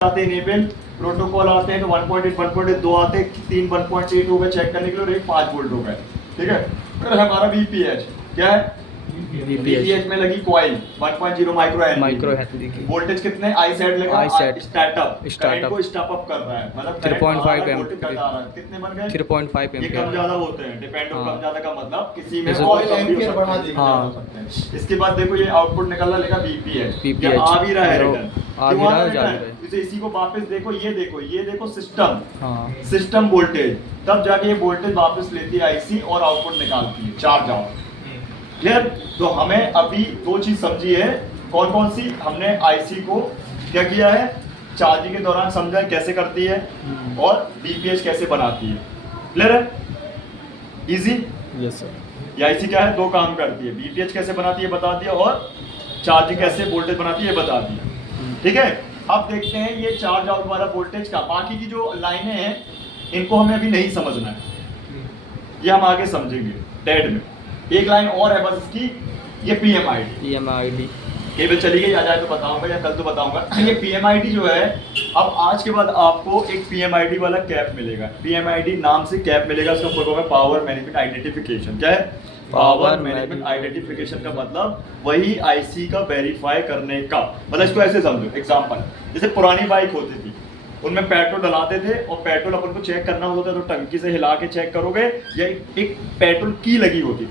आते हैं enable protocol आते हैं तो 1.8 1.8 दो आते हैं, 3 1.8 हो गए चेक करने के लिए और एक 5 वोल्ट हो गए। ठीक है, फिर हमारा वीपीएच क्या है, वीपीएच में लगी कॉइल 1.0 माइक्रो हेनरी की वोल्टेज कितने आई सेट लगा, स्टार्टअप करंट को स्टॉप अप कर रहा है, मतलब 3.5 वोल्टेज घटा रहा है, कितने बन गए 3.5 ये कम ज्यादा होते हैं, डिपेंड ऑन कम ज्यादा का मतलब किसी में जैसे और कम भी हो बढ़ा सकते हैं। इसके बाद देखो ये आउटपुट निकल रहा, लिखा वीपीएच आ भी रहा है रिटर्न, आ भी रहा है, जा भी रहा है। इसे इसी को वापस देखो, ये देखो सिस्टम, सिस्टम वोल्टेज, तब जाके ये वोल्टेज वापस लेती है आईसी और आउटपुट निकालती है चार्ज आउट। क्लियर? तो हमें अभी दो चीज समझी है, कौन कौन सी, हमने आईसी को क्या किया है, चार्जिंग के दौरान समझा कैसे करती है और बीपीएच कैसे बनाती है। क्लियर है? इजी? Yes sir. ये आईसी क्या है, दो काम करती है, बीपीएच कैसे बनाती है बता दिया और चार्जिंग कैसे वोल्टेज बनाती है बता दिया। ठीक है, अब देखते हैं ये चार्ज आउट वाला वोल्टेज का, बाकी की जो लाइनें हैं इनको हमें अभी नहीं समझना है, ये हम आगे समझेंगे डेड में। एक लाइन और है बस इसकी, ये पीएमआईडी केबल चली गई, आ जाए तो बताऊंगा या कल तो बताऊंगा। ये पीएमआईडी जो है, अब आज के बाद आपको एक पीएमआईडी वाला कैप मिलेगा, पीएमआईडी नाम से कैप मिलेगा, उसका फुल फॉर्म है पावर मैनेजमेंट आइडेंटिफिकेशन। क्या है पावर मैनेजमेंट आइडेंटिफिकेशन का मतलब वही आईसी का वेरीफाई करने का, मतलब इसको ऐसे समझो, एग्जांपल जैसे पुरानी बाइक होती थी उनमें पेट्रोल डलाते थे और पेट्रोल अपन को चेक करना होता था तो टंकी से हिला के चेक करोगे, या एक पेट्रोल की लगी होती थी,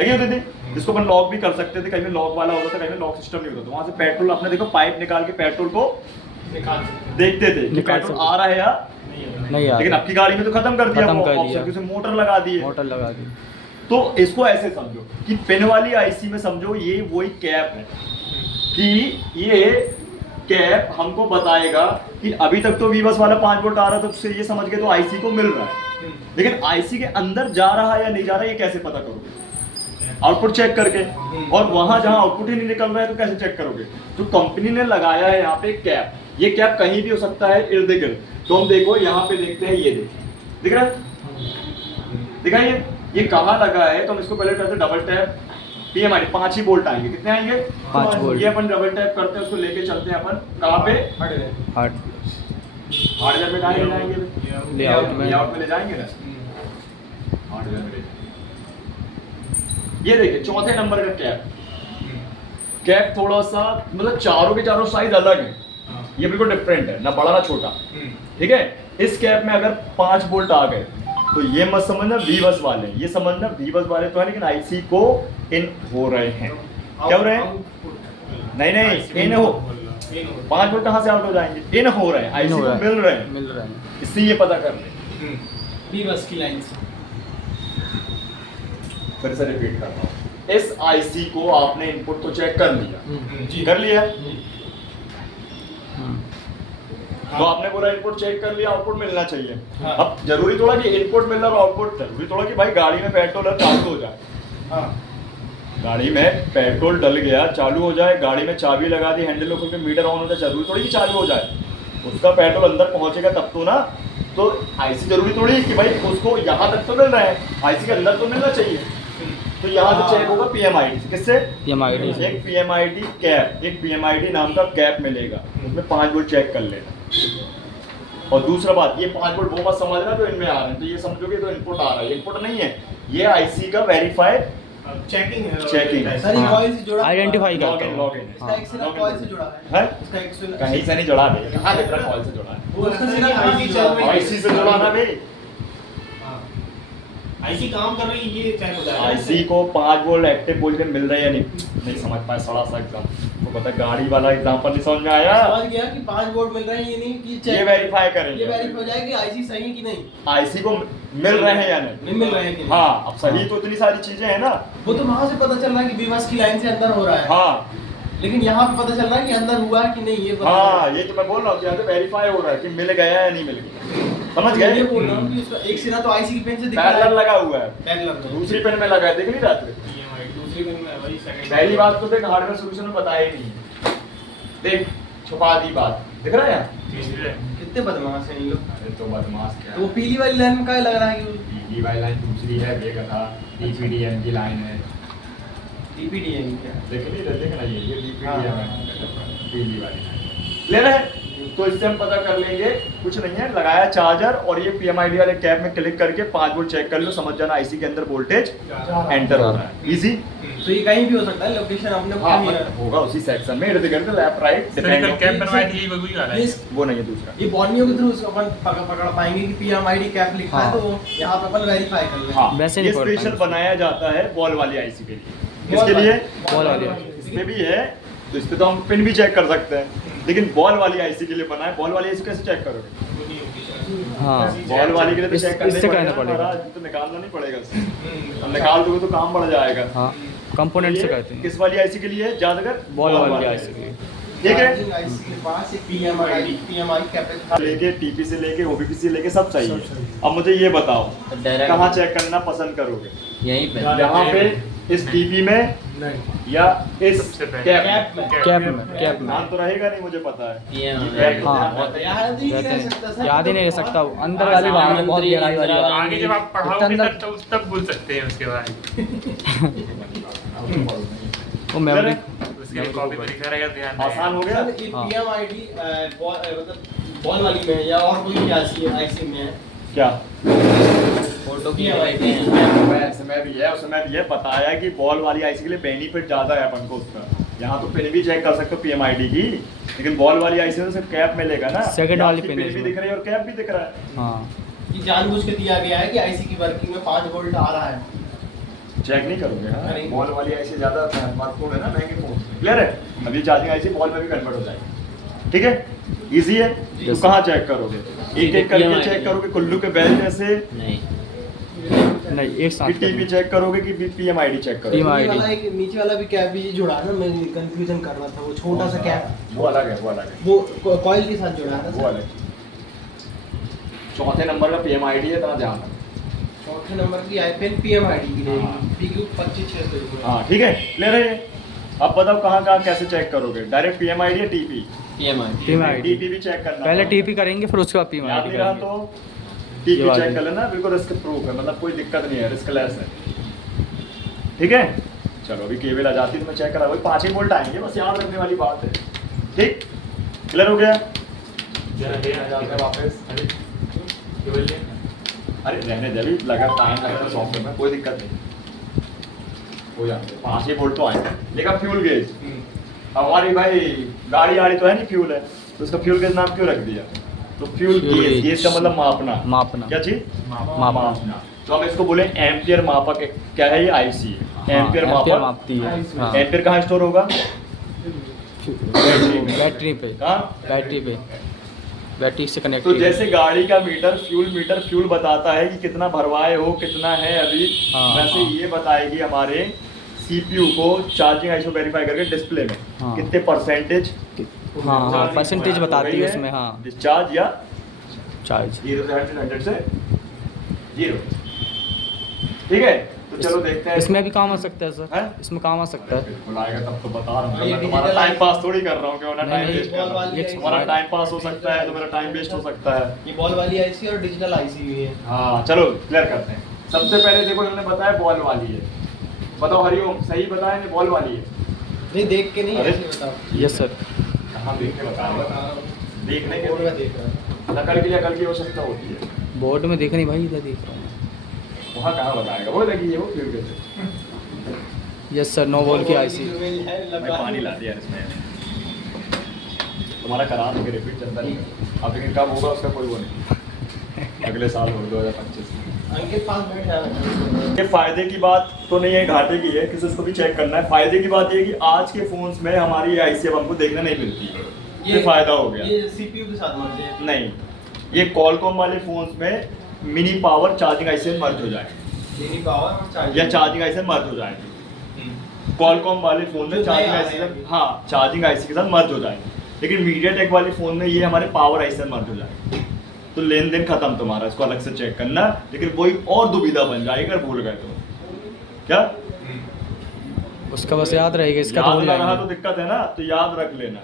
लगी होती थी जिसको अपन लॉक भी कर सकते थे, कहीं में लॉक वाला होता था, कहीं में लॉक सिस्टम नहीं होता था, वहां से पेट्रोल अपने देखो पाइप निकाल के पेट्रोल को देखते थे कि पेट्रोल आ रहा है या नहीं, लेकिन अब की गाड़ी में तो खत्म कर दिया ऑप्शन, मोटर लगा दी। तो इसको ऐसे समझो कि पिन वाली आईसी में समझो ये वही कैप है कि ये कैप हमको बताएगा कि अभी तक तो वीबस वाला 5 वोल्ट आ रहा था, उससे ये समझ के तो आईसी को मिल रहा है, लेकिन आईसी के अंदर जा रहा है या नहीं जा रहा है ये कैसे पता करोगे, आउटपुट चेक करके, और वहां जहां आउटपुट ही नहीं निकल रहा है तो कैसे चेक करोगे। तो कंपनी ने लगाया है यहाँ पे कैप, ये कैप कहीं भी हो सकता है इर्द गिर्द, तो हम देखो यहाँ पे देखते हैं, ये दिख रहा है, दिखा ये कहाँ लगा है, तो हम इसको पहले करते हैं डबल टैप, पीएमआईडी 5 ही वोल्ट आएंगे, कितने आएंगे 5 वोल्ट, ये अपन डबल टैप करते हैं, उसको लेके चलते हैं अपन कहाँ पे हार्डवेयर में जाएंगे, लेआउट में ले जाएंगे ना, हार्डवेयर में ले जाएंगे। ये देखिए चौथे नंबर का कैप थोड़ा सा मतलब चारों के चारों साइज अलग है, ये बिल्कुल डिफरेंट है, ना बड़ा ना छोटा। ठीक है, इस कैप में अगर 5 वोल्ट आ गए तो ये मत समझना वीबस वाले, ये समझना वीबस वाले तो है लेकिन आईसी को इन हो रहे हैं, क्या हो रहे हैं, नहीं इन हो, 5 वोल्ट कहाँ से आउट हो जाएंगे, इन हो रहे हैं, आईसी को मिल रहे हैं, इससे ये पता कर ले वीबस की लाइन से। फिर से रिपीट करता हूँ, इस आईसी को आपने इनपुट तो चेक कर लिया, कर लिया, तो आपने पूरा इनपुट चेक कर लिया, आउटपुट मिलना चाहिए। अब जरूरी थोड़ा कि इनपुट मिल रहा है आउटपुट, जरूरी थोड़ा कि भाई गाड़ी में पेट्रोल चालू हो जाए, गाड़ी में पेट्रोल डल गया चालू हो जाए, गाड़ी में चाबी लगा दी, हैंडल में खुल के मीटर ऑन हो जाए, जरूरी थोड़ी कि चालू हो जाए, उसका पेट्रोल अंदर पहुंचेगा तब तो ना, तो आईसी जरूरी थोड़ी कि भाई उसको यहाँ तक तो मिल रहा है, आईसी के अंदर तो मिलना चाहिए, तो यहाँ से चेक होगा पीएमआईडी से, किससे पीएमआईडी, एक पीएमआईडी कैप, एक पीएमआईडी नाम का कैप मिलेगा, उसमें 5 वोल्ट चेक कर लेना। और दूसरा बात, ये 5 वोल्ट वो मत समझना तो इनमें आ रहे हैं, तो ये समझोगे तो इनपुट आ रहा है, इनपुट नहीं है, ये आईसी का वेरीफाई चेकिंग है, सर ये कॉइल से जुड़ा आइडेंटिफाई करता है, लॉगिन इसका एक्सटर्नल कॉइल से जुड़ा है, इसका एक्सटर्नल कहीं से नहीं जुड़ा है, कहां दिख रहा कॉइल से जुड़ा है, वो उसका सीधा आईसी से जुड़ा ना भाई, आईसी काम कर रही है, ये चेक हो जाएगा, आईसी को 5 वोल्ट एक्टिव वोल्टेज मिल रहा है या नहीं समझ पाए, सड़ा सा एग्जाम तो पता, गाड़ी वाला एग्जांपल नहीं समझ में आया, समझ गया कि 5 वोल्ट मिल रहे हैं, ये नहीं कि ये वेरीफाई करेंगे, ये वेरीफाई हो जाएगा कि आईसी सही है कि नहीं, आईसी को मिल रहे हैं या नहीं मिल रहे हैं कि हाँ, अब सही तो इतनी सारी चीजें हैं ना, वो तो वहां से पता चल रहा है कि वीबस की लाइन से अंदर हो रहा है, हाँ, लेकिन यहाँ पे पता चल रहा है कि अंदर हुआ है कि नहीं, ये हाँ, ये तो मैं बोल रहा हूँ कि यहाँ पे वेरीफाई हो रहा है कि मिल गया या नहीं मिल गया, समझ गए, ये बोल रहा हूँ कि उसका एक सिरा तो आईसी की पिन से दिख रहा है, पैरेलल लगा हुआ है, पैरेलल दूसरी पिन में लगा है, देख नहीं रहा था, दूसरी पिन में वही सेकंड, पहली बात तो देख हार्डवेयर सॉल्यूशन में बताया ही नहीं, देख छुपा दी बात, दिख रहा है कितने बदमाश हैं ये लोग, अरे तो बदमाश क्या तो वो पीली वाली लाइन का लग रहा है कि पीली वाली लाइन दूसरी है, ये कथा डीपीडीएम की लाइन है, डीपीडीएम क्या देख नहीं रहे, देखना ये डीपीडीएम है, पीली वाली लाइन ले रहे हैं, तो इससे हम पता कर लेंगे, कुछ नहीं है, लगाया चार्जर और ये PMID वाले कैप में क्लिक करके 5 वोल्ट चेक कर लो, समझ जाना आईसी के अंदर वोल्टेज एंटर हो रहा है। इजी। तो ये कहीं भी हो सकता है, लोकेशन अपने को हाँ नहीं है। होगा उसी सेक्शन में, इर्द गिर्द लेफ्ट राइट डिपेंड। कैप बनवाई थी वही वाला है। वो नहीं है दूसरा। ये बॉर्नियो के थ्रू उसको अपन पकड़ पाएंगे कि PMID कैप लिखा है, हाँ। तो यहाँ पे अपन वेरीफाई कर लेंगे। हाँ वैसे ये नहीं पकड़ स्पेशल पाएंगे। बनाया जाता है बॉल वाली आईसी के लिए। बॉल किसके लिए? बॉल वाली इसमें भी है, तो इस पे तो हम पिन भी चेक कर सकते हैं, लेकिन बॉल वाली आईसी के लिए बना है। बॉल वाली आईसी कैसे चेक करोगे? हाँ बॉल वाली के लिए तो चेक करना इससे ही कहना पड़ेगा, पड़ेगा। महाराज, तो निकालना नहीं पड़ेगा इससे। हम निकाल दोगे तो काम बढ़ जाएगा। हाँ कंपोनेंट से ये कहते हैं। किस वाली आईसी के लिए है? यादगार बॉल वाली आईसी के लिए। ठीक है। चार्जिंग IC के पास एक PMI कैप लेके टीपी से लेके ओबीपी से लेके सब सही है। अब मुझे ये बताओ कहाँ चेक करना पसंद करोगे? यहीं पे यहाँ पे इस टीपी में या इस सबसे पहले। कैप में? कैप में ध्यान तो रहेगा नहीं, मुझे पता है। PMI हाँ। याद ही नहीं रह सकता सर। याद ही नहीं रह सकता, अंदर वाली बात बहुत गहराई वाली बात। आगे जब आप पढ़ाओगे अंदर- तब बोल सकते हैं उसके बाद। वो मेमोरी उसके लिए कॉपी पे लिखा रहेगा, ध्यान आसान हो सर गया। ये हाँ। PMID मतलब बॉल वाली में या और कोई भी IC में है? क्या? फोटो की समय भी है, उसमें भी है बताया कि बॉल वाली आईसी के लिए बेनिफिट ज्यादा है अपन को उसका। यहाँ तो पिन भी चेक कर सकते हो PMID की, लेकिन बॉल वाली आईसी में सिर्फ कैप मिलेगा ना। Second वाली आपकी पिन है भी इसमें। दिख रही है और कैप भी दिख रहा है। हाँ कि जानबूझ के दिया गया है कि IC की वर्किंग में 5 वोल्ट आ रहा है। चेक नहीं करोगे? हाँ नहीं। बॉल वाली आईसी ज्यादा महत्वपूर्ण है ना, महंगे फोन। क्लियर है? अभी चार्जिंग आईसी बॉल में भी कन्वर्ट हो जाएगी। ठीक है, इजी है। तो Yes, कहाँ चेक करोगे? एक एक करके PMID चेक करोगे कुल्लू के बैल जैसे, नहीं नहीं एक कि साथ टीपी चेक करोगे कि PMID चेक करोगे? PMID नीचे वाला एक नीचे वाला भी कैप भी जुड़ा है ना, मैं कंफ्यूजन कर रहा था, वो छोटा सा कैप वो अलग है, वो अलग है, वो कॉइल के साथ जुड़ा है वो ना। अलग। चौथे नंबर का PMID है, इतना ध्यान रखना। चौथे नंबर की पेन PMID की हाँ। रहेगी PQ 25 हाँ ठीक है, क्लियर है ये? अब बताओ कहाँ कहाँ कैसे चेक करोगे? डायरेक्ट PMID या TP? PMI TP भी चेक करना पहले पड़ेगा। टीपी करेंगे फिर उसके बाद याद PMID नहीं रहा करेंगे। तो ये TP वाली। चेक कर लेना, बिल्कुल रिस्क प्रूफ है, मतलब कोई दिक्कत नहीं है, रिस्क लेस है। ठीक है, चलो अभी केबल आ जाती है तो मैं चेक करा, वही 5 ही वोल्ट आएंगे, बस याद रखने वाली बात है। ठीक, क्लियर हो गया? आ जाते हैं वापस। अरे रहने दे, अभी लगा टाइम लगता सॉफ्टवेयर में, कोई दिक्कत नहीं, हो जाते हैं। 5 ही वोल्ट तो आएंगे। देखा फ्यूल गेज, हमारी भाई गाड़ी आड़ी तो है नहीं, फ्यूल है, तो उसका फ्यूल गेज नाम क्यों रख दिया? तो fuel Fuel gauge, gauge। Gauge का मतलब मापना। मापना। क्या चीज? मापना। तो हम इसको बोले एम्पियर मापक। क्या है ये? आईसी है। हाँ, एम्पियर एम्पियर मापक। मापती है। हाँ एम्पियर कहाँ स्टोर होगा? बैटरी पे, कहाँ? बैटरी पे, बैटरी से कनेक्ट तो जैसे गाड़ी का मीटर फ्यूल बताता है कि कितना भरवाए हो, कितना है अभी, हाँ, वैसे हाँ। ये बताएगी हमारे सीपीयू को चार्जिंग आईसी वेरीफाई करके डिस्प्ले में हाँ। कितने परसेंटेज हाँ हाँ परसेंटेज बताती है उसमें। हाँ डिस्चार्ज या चार्ज 0 से 100 से 0। ठीक है, तो चलो देखते हैं। इसमें भी काम आ सकता है सर, हैं? इसमें काम आ सकता है। बिल्कुल आएगा, तब तो बता रहा हूँ ये मैं, तुम्हारा digital टाइम पास थोड़ी कर रहा हूँ, क्यों ना नहीं, टाइम नहीं, वेस्ट कर रहा हूँ। ये तुम्हारा टाइम पास हो सकता है तो मेरा टाइम वेस्ट हो सकता है। ये बॉल वाली IC और डिजिटल IC भी है। हाँ चलो क्लियर करते हैं। सबसे पहले देखो इन्होंने बताया बॉल वाली है, बताओ हरिओम सही बताया नहीं? बॉल वाली है। नहीं देख के नहीं, अरे। ऐसे बताओ। Yes sir. कहाँ देख के बता रहे हो? देखने बोर्ड में के देख रहा हूँ। नकल के लिए अकल की आवश्यकता होती है। बोर्ड में देख नहीं भाई, इधर देख रहा हूँ। वहाँ कहाँ बताएगा? वो लगी है वो फ्यूल के। यस सर, 9 वोल्ट की आईसी। मैं पानी ला दिया इसमें, तुम्हारा करा देंगे रिपीट चलता नहीं। अब लेकिन कब होगा उसका कोई वो नहीं, अगले साल होगा 2025 में। अंकित पास बैठ जाना। ये फायदे की बात तो नहीं है, घाटे की है, किसी उसको भी चेक करना है। फायदे की बात ये है कि आज के फोन्स में हमारी आईसी अब हमको देखने नहीं मिलती है, ये फायदा हो गया। ये CPU के साथ मर्ज है। नहीं, ये कॉलकॉम वाले फोन्स में मिनी पावर चार्जिंग आईसी में मर्ज हो जाए, मिनी पावर और चार्जिंग या चार्जिंग आईसी में मर्ज हो जाएगी। कॉलकॉम वाले फोन में जो चार्जिंग नए आ आईसी रहे हैं में, हाँ चार्जिंग आईसी के साथ मर्ज हो जाएगी, लेकिन मीडियाटेक वाले फोन में ये हमारे पावर आईसी में मर्ज हो जाएगी। तो लेन देन खत्म तुम्हारा, इसको अलग से चेक करना। लेकिन वही और दुविधा बन जाएगी अगर भूल गए तो। क्या उसका बस याद रहेगा, इसका तो याद भूल ना रहा जाएंगे। तो दिक्कत है ना, तो याद रख लेना।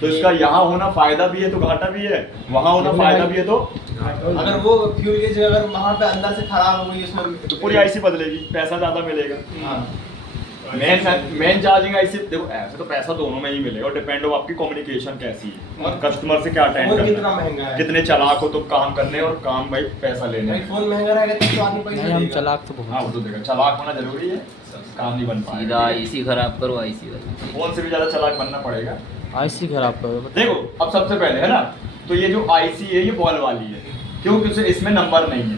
तो इसका यहाँ होना फायदा भी है तो घाटा भी है, वहाँ होना फायदा भी है तो अगर वो फ्यूल गेज अगर वहाँ पे अंदर से खराब हो गई उसमें पूरी आईसी बदलेगी, पैसा ज्यादा मिलेगा। हाँ। मेन चार्जिंग आईसी देखो ऐसे तो पैसा दोनों में ही मिलेगा और डिपेंड हो आपकी कम्युनिकेशन कैसी है और कस्टमर से क्या अटेंड फोन करना कितना महंगा है? कितने चालाक हो तो काम करने और काम भाई पैसा लेने भाई फोन महंगा रहेगा तो आदमी पैसा नहीं हम देगा। चलाक तो हाँ वो बहुत तो देखो चालाक होना जरूरी है काम नहीं बन सीधा पाएगा आईसी खराब करो आईसी वाला। फोन से भी ज्यादा चालाक बनना पड़ेगा आईसी खराब करो देखो अब सबसे पहले है ना तो ये जो आईसी है ये बॉल वाली है क्योंकि इसमें नंबर नहीं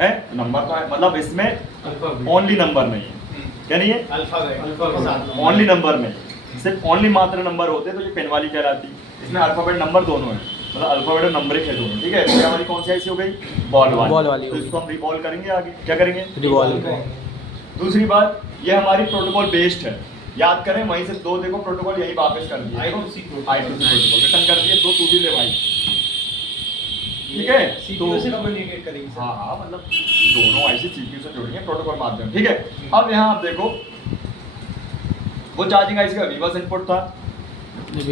है नंबर तो है मतलब इसमें ओनली नंबर नहीं है क्या नहीं है अल्फाबेट ओनली नंबर नहीं सिर्फ ओनली मात्र नंबर होते हैं तो ये पेन वाली कहलाती इसमें अल्फाबेट नंबर दोनों है मतलब अल्फाबेट और नंबरिक है दोनों ठीक है तो हमारी कौन सी आईसी हो गई बॉल वाली तो इसको हम रिवॉल्व करेंगे आगे क्या करेंगे रिवॉल्व दूसरी बात ये हमारी प्रोटोकॉल बेस्ड है याद करें वहीं से दो देखो प्रोटोकॉल यही वापस कर दिया I2C प्रोटोकॉल रिटर्न कर दिए दो टू ले भाई ठीक है सीपीयू से कम्युनिकेट करेंगे सर। हाँ हाँ मतलब दोनों आईसी सीपीयू से जुड़ी हैं प्रोटोकॉल माध्यम ठीक है अब यहाँ आप देखो वो चार्जिंग आईसी का वीवर्स इनपुट था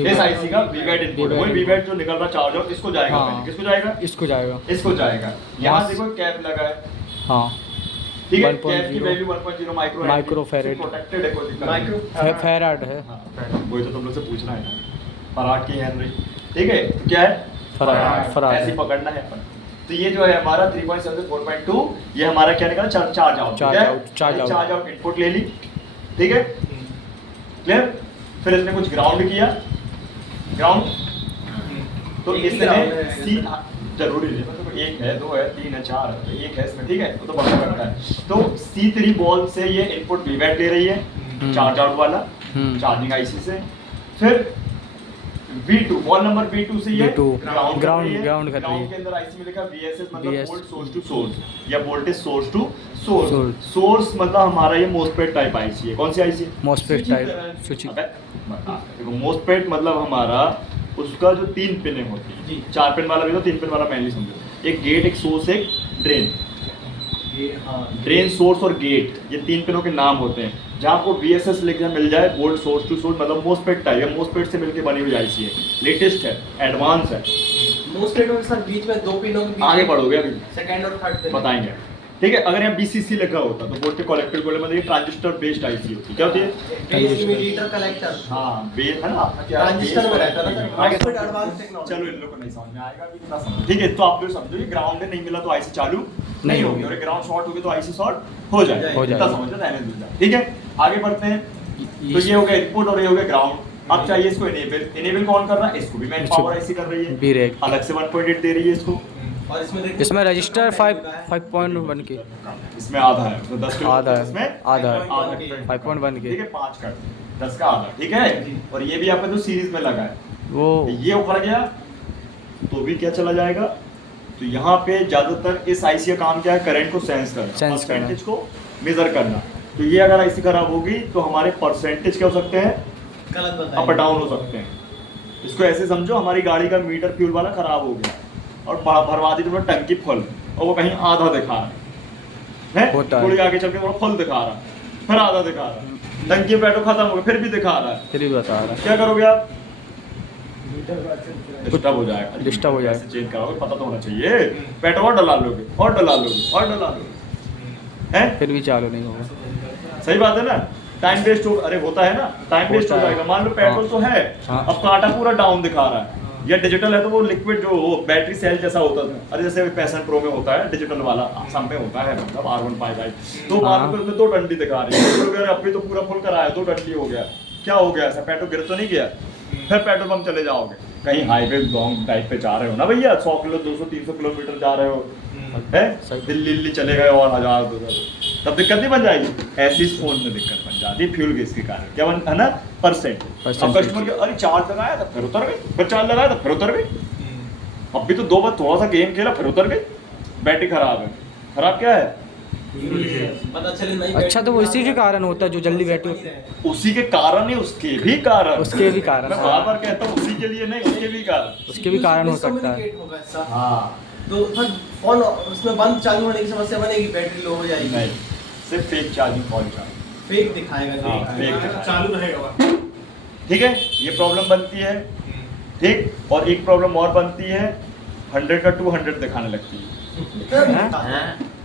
इस आईसी का वीवैट इनपुट वही वीवैट जो निकल रहा चार्ज आउट इसको जाएगा हाँ। पहले किसको जाएगा इसको जाएगा इसको जाएगा यहाँ देखो कैप लगा है हाँ ठीक है 1.0 कैप की वैल्यू 1.0 माइक्रो माइक्रोफैरेड। प्रोटेक्टेड है कोई दिक्कत नहीं। फेराड है हाँ, वही तो तुम लोग से पूछना है ना फराड की हेनरी ठीक है तो क्या है फराड ऐसे पकड़ना है अपन तो ये जो है हमारा 3.7 से 4.2 ये हमारा क्या निकला charge out charge out input ले ली ठीक है क्लियर फिर इसने कुछ ग्राउंड किया ग्राउंड तो एक ही इसने ground है। सी जरूरी नहीं मतलब एक है दो है तीन है चार है एक है इसमें ठीक है वो तो पता करता है तो C3 बॉल से ये इनपुट वीवैट ले रही है चार्ज आउट वाला चार्जिंग आईसी से फिर V2 बॉल नंबर V2 से ये V2 ग्राउंड ground कर रही है। के अंदर आईसी में लिखा VSS मतलब VS volt source to source या voltage source to source Source। Source मतलब हमारा ये मोस्फेट टाइप आईसी है कौन सी आईसी है मॉस्फेट टाइप स्विच अबे, देखो मोस्फेट मतलब हमारा उसका जो तीन पिने होती है जी। 4 पिन वाला भी तो 3 पिन वाला मेनली समझो एक गेट एक सोर्स एक ड्रेन ये हाँ ड्रेन सोर्स और गेट ये 3 पिनों के नाम होते हैं जहाँ आपको VSS लिखना मिल जाए वोल्ट सोर्स टू सोर्स मतलब मोस्फेट टाइप या मोस्फेट से मिलकर बनी हुई आईसी है लेटेस्ट है एडवांस है मोस्टली में सर बीच में दो पिनों के बीच आगे बढ़ोगे अभी सेकंड और थर्ड पिन बताएंगे ठीक है अगर यहाँ BCC लिखा होता तो वोल्टेज कलेक्टर को मतलब ये ट्रांजिस्टर बेस्ड आईसी होती क्या होती है ट्रांजिस्टर कलेक्टर हाँ बेस है ना आपका क्या ट्रांजिस्टर में रहता है ना सर आगे MOSFET एडवांस टेक्नोलॉजी चलो इन लोगों को नहीं समझ में आएगा अभी इतना समझ ठीक है तो आप लोग समझो ये ग्राउंड नहीं मिला तो आईसी चालू नहीं होगी और ग्राउंड शॉर्ट होगी तो आईसी शॉर्ट हो जाए हो इतना जाएगा। समझ लो रहने दीजिए ठीक है आगे बढ़ते हैं तो ये हो गया इनपुट और ये हो गया ग्राउंड अब चाहिए इसको इनेबल कौन कर रहा है इसको भी मैन पावर आईसी कर रही है बीरेक अलग से 1.8 दे रही है इसको और इसमें देखो इसमें रजिस्टर 5.1 के इसमें आधा है तो 10 किलो आधा है, इसमें आधा है। आधा 5.1 के ठीक है 5 का 10 का आधा ठीक है और ये भी आपका जो सीरीज में लगा है वो ये उखड़ गया तो भी क्या चला जाएगा तो यहाँ पे ज्यादातर इस आईसी का काम क्या है करंट को सेंस करना Sense करना। परसेंटेज को मेजर करना तो ये अगर आईसी खराब होगी तो हमारे परसेंटेज क्या हो सकते हैं गलत अप बताया डाउन हो सकते हैं इसको ऐसे समझो हमारी गाड़ी का मीटर फ्यूल वाला खराब हो गया और भरवा दी तो टंकी फुल और वो कहीं आधा दिखा रहा है होता है। थोड़ी आगे चल के थोड़ा फुल दिखा रहा है फिर आधा दिखा रहा है टंकी में पेट्रोल खत्म हो गया फिर भी दिखा रहा है फिर भी बता रहा है क्या करोगे आप डिस्टर्ब हो जाएगा डिस्टर्ब हो जाएगा। ऐसे चेंज कराओगे पता तो होना चाहिए पेट्रोल और डला लोगे और डला लोगे और डला लोगे हैं फिर भी चालू नहीं होगा सही बात है ना टाइम वेस्ट हो अरे होता है ना टाइम वेस्ट हो होता है। जाएगा मान लो पेट्रोल तो है हाँ। अब कांटा पूरा डाउन दिखा रहा है या डिजिटल है तो वो लिक्विड जो वो बैटरी सेल जैसा होता था अरे जैसे पैशन प्रो में होता है डिजिटल वाला आसाम में होता है मतलब R155 तो हाँ। बात में 2 डंडी दिखा रही है तो अगर अभी तो पूरा फुल कराया 2 डंडी हो गया क्या हो गया ऐसा पेट्रोल गिर तो नहीं गया फिर पेट्रोल पंप चले जाओगे कहीं हाईवे लॉन्ग टाइप पे जा रहे हो ना भैया 100 किलो 200-300 किलोमीटर जा रहे हो है सही। दिल्ली चले गए और 1000-2000 तब दिक्कत नहीं बन जाएगी ऐसी इस फोन में दिक्कत बन जाती है फ्यूल गैस के कारण क्या बन है ना परसेंट अब Percentage। कस्टमर के अरे चार्ज लगाया था फिर उतर गई फिर चार्ज लगाया था फिर उतर गई अब भी तो 2 बार थोड़ा सा गेम खेला फिर उतर गई बैटरी खराब है खराब क्या है पता चले नहीं अच्छा तो वो इसी के कारण होता है जो जल्दी बैटरी उसी के कारण नहीं उसके भी कारण उसके भी कारण मैं बार बार कहता हूँ उसी के लिए नहीं उसके भी कारण उसके भी कारण हो सकता है Miscommunicate होगा ऐसा। हाँ तो सर फोन उसमें बंद चालू होने की समस्या बनेगी बैटरी लो हो जाएगी नहीं सिर्फ फेक चार्जिंग पॉइंट का फेक दिखाएगा हाँ, दिखाएगा। fake दिखाएगा। चालू रहेगा ठीक है ये प्रॉब्लम बनती है ठीक और एक प्रॉब्लम और बनती है 100 का 200 दिखाने लगती है इतना भी हाँ। दिखाता है।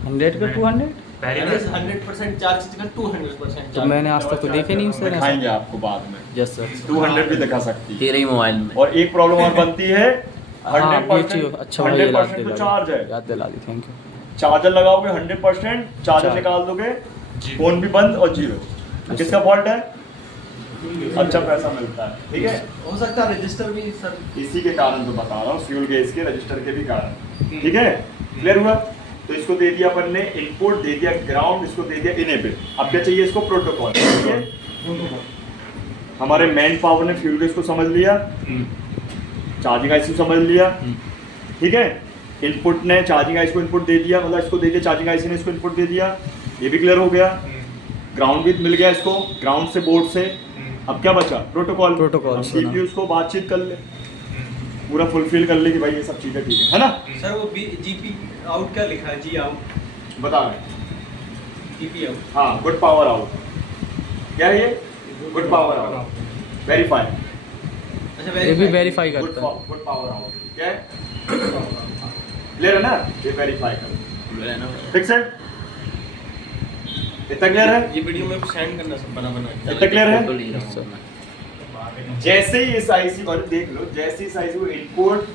100 का 200 पहली That is बार 100% चार्ज का 200% तो मैंने आज तक तो देखे नहीं सर ऐसा। दिखाएंगे आपको बाद में। यस सर 200 भी दिखा सकती है। तेरे ही मोबाइल में। और एक प्रॉब्लम और बनती है, हाँ ये 100% चीज़ अच्छा भाई याद 100% तो दिला चार्ज है। याद दिला दी, थैंक यू। चार्जर लगाओगे 100%, चार्जर चार्ज। निकाल दोगे जी। फोन भी बंद और जीरो। किसका फॉल्ट है? अच्छा पैसा मिलता है, ठीक है। हो सकता है रजिस्टर भी सर। इसी के कारण तो बता रहा हूँ, फ्यूल गैस के रजिस्टर के भी कारण, ठीक है। क्लियर हुआ? तो इसको दे दिया अपन ने इनपुट, दे दिया ग्राउंड, इसको दे दिया इनेबल। अब क्या चाहिए इसको? प्रोटोकॉल। ठीक है, हमारे मैन पावर ने फ्यूल गैस को समझ लिया, चार्जिंग आईसी को समझ लिया, ठीक है। इनपुट ने चार्जिंग आईसी को इनपुट दे दिया, मतलब इसको दे दिया, चार्जिंग आईसी ने इसको इनपुट दे दिया, ये भी क्लियर हो गया। ग्राउंड भी मिल गया इसको, ग्राउंड से बोर्ड से। अब क्या बचा? प्रोटोकॉल। प्रोटोकॉल, सुना। सीपीयू उसको बातचीत कर ले, पूरा फुलफिल कर ले कि भाई ये सब चीज़ें ठीक है ना। सर वो जीपी आउट क्या लिखा है? जी आउट, बता रहे जीपी आउट। हाँ, गुड पावर आउट। क्या है ये? Good power out, verify. अच्छा ये भी वेरीफाई गुड करता है। गुड पावर आउट क्या है? क्लियर है ना? ये वेरीफाई कर, फिक्स है, इतना क्लियर है? ये वीडियो में सेंड करना सब बना बना। इतना क्लियर है? फोटो ले रहा हूँ मैं। जैसे ही इस आईसी को देख लो, जैसे ही इस आईसी को इनपुट,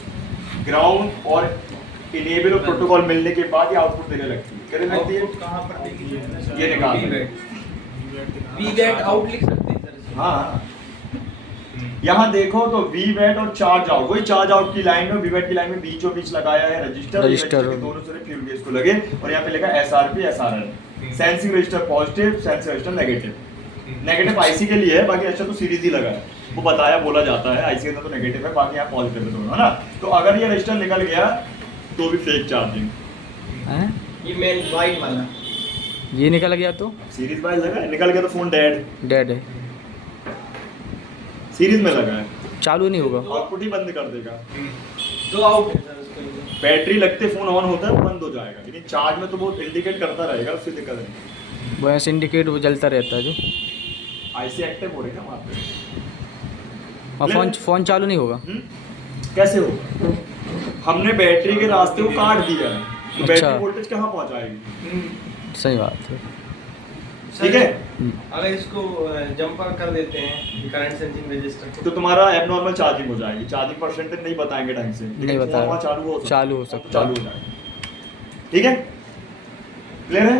ग्राउंड और इनेबल और प्रोटोकॉल मिलने के बाद ये आउटपुट देने लगती है। कहने लगती है कहाँ पर देगी? ये निकाल दो। वीवेट आउट लिख सकते हैं सर। हाँ, यहाँ देखो तो वीवेट और चार्ज आउट, वही चार्ज आउट की लाइन में, वीवेट की लाइन में बीचों बीच लगाया है रजिस्टर। रजिस्टर। के दोनों सिरे फ्यूल गैस को लगे और यहाँ पे लिखा SRP SRL. Sensing register positive, sensing register negative. Negative IC के लिए है, बाकी अच्छा तो सीरीज ही लगा है, वो बताया बोला जाता है। आईसी के अंदर तो नेगेटिव है, बाकी यहाँ पॉजिटिव है दोनों, है ना। तो अगर ये रजिस्टर निकल गया तो भी फेक चार्जिंग। हैं? ये मेन वाइट वाला। ये निकल गया तो सीरीज वाइज लगा है, निकल गया तो फोन डेड। डेड है, सीरीज में लगा है, चालू नहीं होगा। आउटपुट ही बंद कर देगा। दो आउट है सर उसके। बैटरी लगते फोन ऑन होता है, बंद हो जाएगा, लेकिन चार्ज में तो वो इंडिकेट करता रहेगा, उससे दिक्कत नहीं। वो ऐसे इंडिकेट वो जलता रहता है जो। आईसी एक्टिव हो रही है वहाँ पे। और फोन चालू नहीं होगा। कैसे होगा? हमने बैटरी के रास्ते को काट दिया है, तो अच्छा। बैटरी वोल्टेज कहाँ पहुँचाएगी? सही बात है। ठीक है। अगर इसको जंपर कर देते हैं करंट सेंसिंग रजिस्टर तो तुम्हारा एबनॉर्मल चार्जिंग हो जाएगी, चार्जिंग परसेंटेज नहीं बताएंगे ढंग से, नहीं बताया। फोन चालू हो सकता चालू हो चालू हो जाएगा। ठीक है, क्लियर है?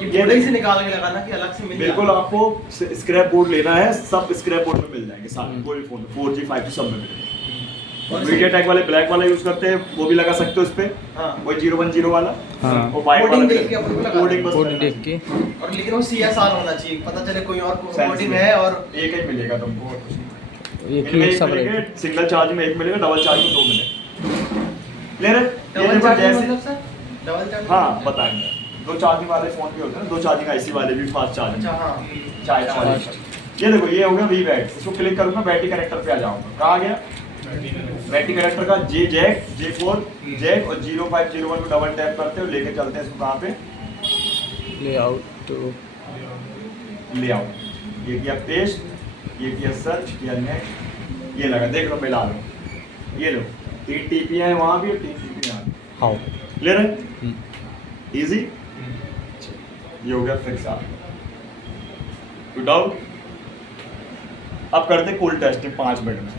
ये बोर्ड से निकाल के लगाना कि अलग से मिल बिल्कुल, जाए? आपको स्क्रैप बोर्ड लेना है, सब स्क्रैप बोर्ड में मिल जाएंगे सारे, कोई फोन 4G 5G सब में मिलेंगे। मीडियाटेक वाले ब्लैक वाला यूज करते हैं, वो भी लगा सकते हो इस पे। हाँ। वही 010 वाला। हाँ। और वाइट कोडिंग वाला देख के अपन को लगा कोडिंग बस कोड करना देख है। के और लेकिन वो CSR होना चाहिए, पता चले कोई और Sense कोडिंग में। है और एक ही मिलेगा तुमको, और कुछ नहीं। एक इनमें ही एक सब मिलेगा, रहेगा। सिंगल चार्ज में एक मिलेगा, डबल चार्ज में 2 मिलेगा। क्लियर है? ये डबल देखो चार्जिंग जैसे- मतलब सर? Double charging? हाँ बताएंगे। 2 चार्जिंग वाले फोन भी होते हैं ना, 2 चार्जिंग आईसी वाले भी, फास्ट चार्जिंग। अच्छा हाँ। चाइना वाले। ये देखो, ये हो गया वी बैट, इसको क्लिक करूंगा बैटरी कनेक्टर पे आ जाऊंगा। कहाँ आ गया? बैटरी कनेक्टर का J जैक, J4 जैक और 0501 को डबल टैप करते हो, लेके चलते हैं इसको कहाँ पे? लेआउट तो ले आओ। ये किया पेस्ट, ये किया सर्च, किया नेक्स्ट, ये लगा, देख लो मिला लो। ये लो, 3 TP है वहाँ भी और 3 TP यहाँ भी। हाउ क्लियर है? इजी। ये हो गया फिक्स आप। डाउट? अब करते कूल टेस्टिंग 5 मिनट में।